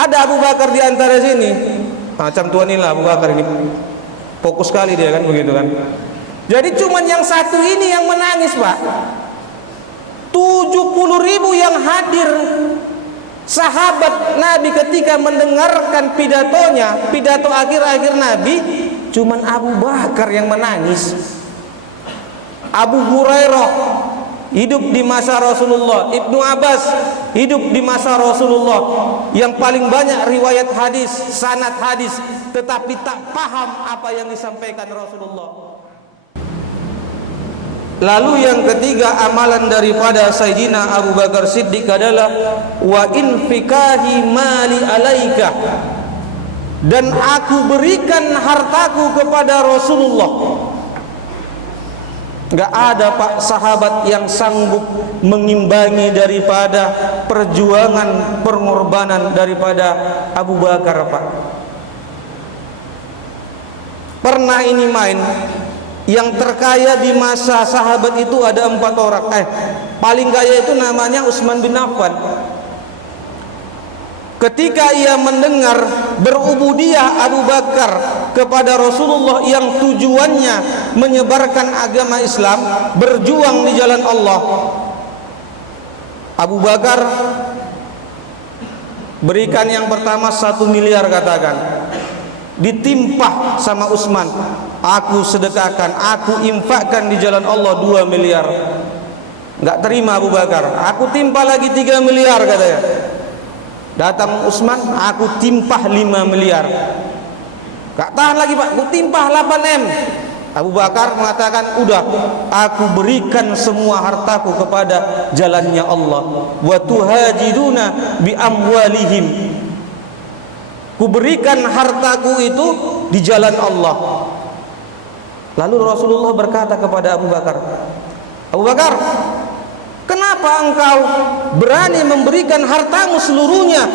Ada Abu Bakar di antara sini. Macam tuan inilah Abu Bakar ini. Fokus sekali dia kan begitu kan. Jadi cuman yang satu ini yang menangis, Pak. 70.000 yang hadir sahabat Nabi ketika mendengarkan pidatonya, pidato akhir-akhir Nabi, cuman Abu Bakar yang menangis. Abu Hurairah hidup di masa Rasulullah, Ibnu Abbas hidup di masa Rasulullah, yang paling banyak riwayat hadis, sanad hadis, tetapi tak paham apa yang disampaikan Rasulullah. Lalu yang ketiga, amalan daripada Sayyidina Abu Bakar Siddiq adalah wa infikahi mali alaika, dan aku berikan hartaku kepada Rasulullah. Enggak ada Pak sahabat yang sanggup mengimbangi daripada perjuangan pengorbanan daripada Abu Bakar, Pak. Pernah ini main, yang terkaya di masa sahabat itu ada 4 orang. Paling kaya itu namanya Utsman bin Affan. Ketika ia mendengar berubudiyah Abu Bakar kepada Rasulullah yang tujuannya menyebarkan agama Islam, berjuang di jalan Allah, Abu Bakar berikan yang pertama 1 miliar, katakan. Ditimpah sama Utsman, aku sedekahkan, aku infakkan di jalan Allah 2 miliar. Enggak terima Abu Bakar, aku timpah lagi 3 miliar katanya. Datang Utsman, aku timpah 5 miliar. Enggak tahan lagi Pak, aku timpah 8 M. Abu Bakar mengatakan, udah, aku berikan semua hartaku kepada jalannya Allah. Wa tuhajiruna bi amwalihim, kuberikan hartaku itu di jalan Allah. Lalu Rasulullah berkata kepada Abu Bakar, Abu Bakar, kenapa engkau berani memberikan hartamu seluruhnya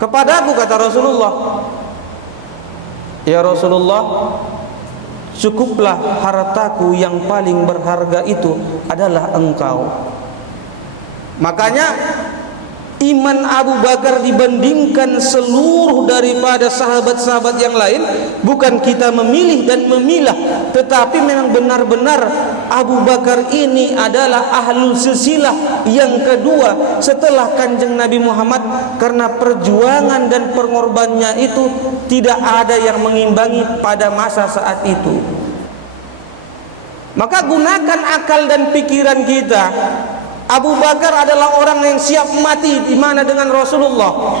kepadaku, kata Rasulullah. Ya Rasulullah, cukuplah hartaku yang paling berharga itu adalah engkau. Makanya iman Abu Bakar dibandingkan seluruh daripada sahabat-sahabat yang lain, bukan kita memilih dan memilah, tetapi memang benar-benar Abu Bakar ini adalah ahlul silsilah yang kedua setelah Kanjeng Nabi Muhammad, karena perjuangan dan pengorbanannya itu tidak ada yang mengimbangi pada masa saat itu. Maka gunakan akal dan pikiran kita. Abu Bakar adalah orang yang siap mati di mana dengan Rasulullah.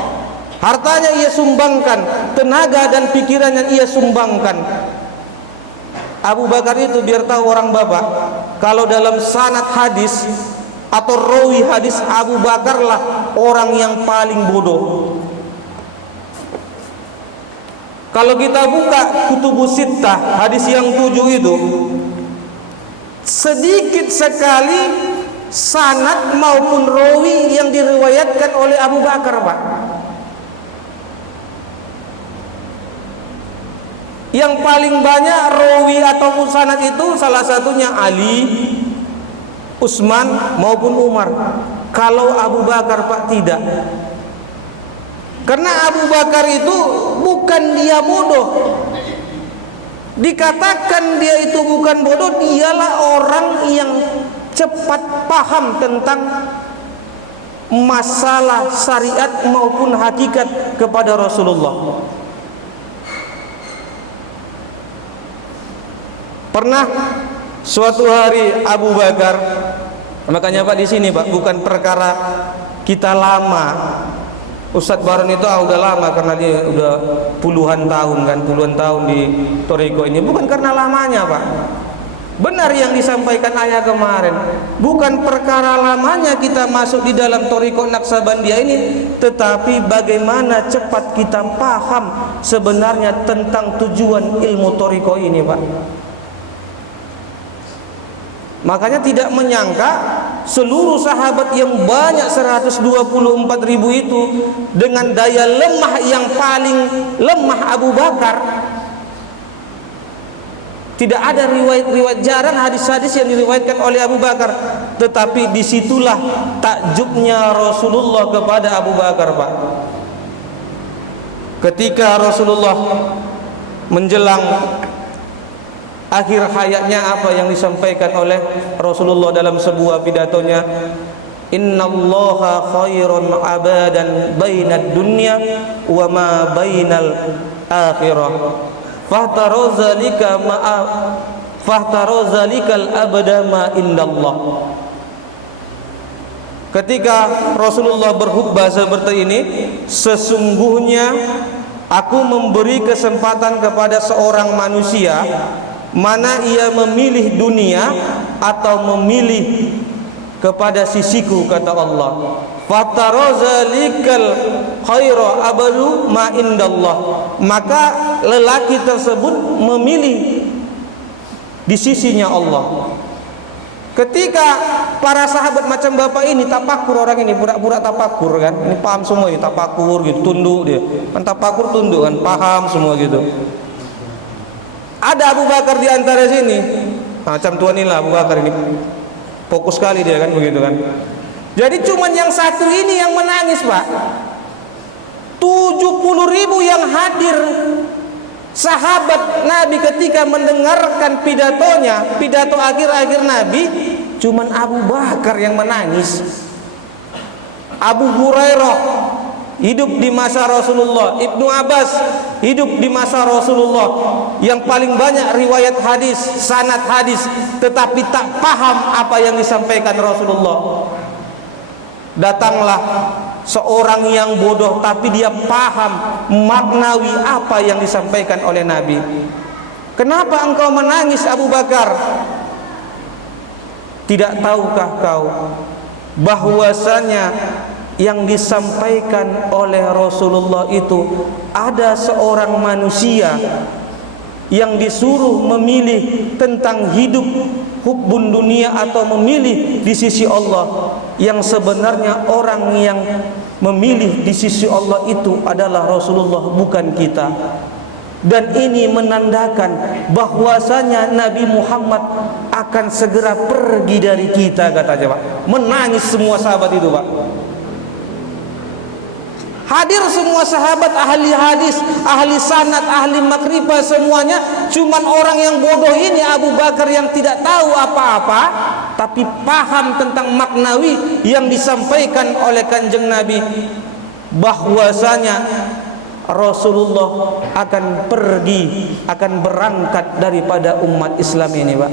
Hartanya ia sumbangkan, tenaga dan pikirannya ia sumbangkan. Abu Bakar itu, biar tahu orang Bapak, kalau dalam sanad hadis atau rawi hadis, Abu Bakarlah orang yang paling bodoh. Kalau kita buka Kutubus Sittah, hadis yang 7 itu, sedikit sekali sanad maupun rawi yang diriwayatkan oleh Abu Bakar, Pak. Yang paling banyak rawi ataupun sanad itu salah satunya Ali, Utsman maupun Umar. Kalau Abu Bakar, Pak, tidak. Karena Abu Bakar itu bukan dia bodoh. Dikatakan dia itu bukan bodoh, dialah orang yang cepat paham tentang masalah syariat maupun hakikat kepada Rasulullah. Pernah suatu hari Abu Bakar, makanya Pak di sini Pak, bukan perkara kita lama. Ustadz Baron itu udah lama, karena dia udah puluhan tahun kan, puluhan tahun di Toriko ini, bukan karena lamanya Pak. Benar yang disampaikan ayah kemarin, bukan perkara lamanya kita masuk di dalam Toriko Naksabandia ini, tetapi bagaimana cepat kita paham sebenarnya tentang tujuan ilmu Toriko ini, Pak. Makanya tidak menyangka seluruh sahabat yang banyak 124.000 itu dengan daya lemah yang paling lemah Abu Bakar. Tidak ada riwayat-riwayat, jarang hadis-hadis yang diriwayatkan oleh Abu Bakar. Tetapi disitulah takjubnya Rasulullah kepada Abu Bakar, Pak. ketika Rasulullah menjelang akhir hayatnya, apa yang disampaikan oleh Rasulullah dalam sebuah pidatonya? Innallaha khairun abadan bainad dunya wa ma bainal akhirah fahtarozalikal abada ma indallah. Ketika Rasulullah berkhutbah seperti ini, sesungguhnya aku memberi kesempatan kepada seorang manusia, mana ia memilih dunia atau memilih kepada sisiku, kata Allah. Fatarozalikal khaira abadu ma indallah. Maka lelaki tersebut memilih di sisinya Allah. Ketika para sahabat macam bapak ini tapakur, orang ini pura-pura tapakur kan, ini paham semua ini tapakur gitu, tunduk dia kan, tapakur tunduk kan, paham semua gitu. Ada Abu Bakar di antara sini, macam tuan inilah Abu Bakar ini, fokus sekali dia kan begitu kan. Jadi cuman yang satu ini yang menangis Pak. 70.000 yang hadir sahabat Nabi ketika mendengarkan pidatonya, pidato akhir-akhir Nabi, cuman Abu Bakar yang menangis. Abu Hurairah hidup di masa Rasulullah, Ibnu Abbas hidup di masa Rasulullah, yang paling banyak riwayat hadis, sanad hadis, tetapi tak paham apa yang disampaikan Rasulullah. Datanglah seorang yang bodoh tapi dia paham maknawi apa yang disampaikan oleh Nabi. Kenapa engkau menangis Abu Bakar? Tidak tahukah kau bahwasanya yang disampaikan oleh Rasulullah itu ada seorang manusia yang disuruh memilih tentang hidup hubbun dunia atau memilih di sisi Allah, yang sebenarnya orang yang memilih di sisi Allah itu adalah Rasulullah, bukan kita. Dan ini menandakan bahwasanya Nabi Muhammad akan segera pergi dari kita, katanya Pak. Menangis semua sahabat itu Pak. Hadir semua sahabat, ahli hadis, ahli sanad, ahli makrifah, semuanya. Cuman orang yang bodoh ini Abu Bakar yang tidak tahu apa-apa, tapi paham tentang maknawi yang disampaikan oleh Kanjeng Nabi, bahwasanya Rasulullah akan pergi, akan berangkat daripada umat Islam ini Pak.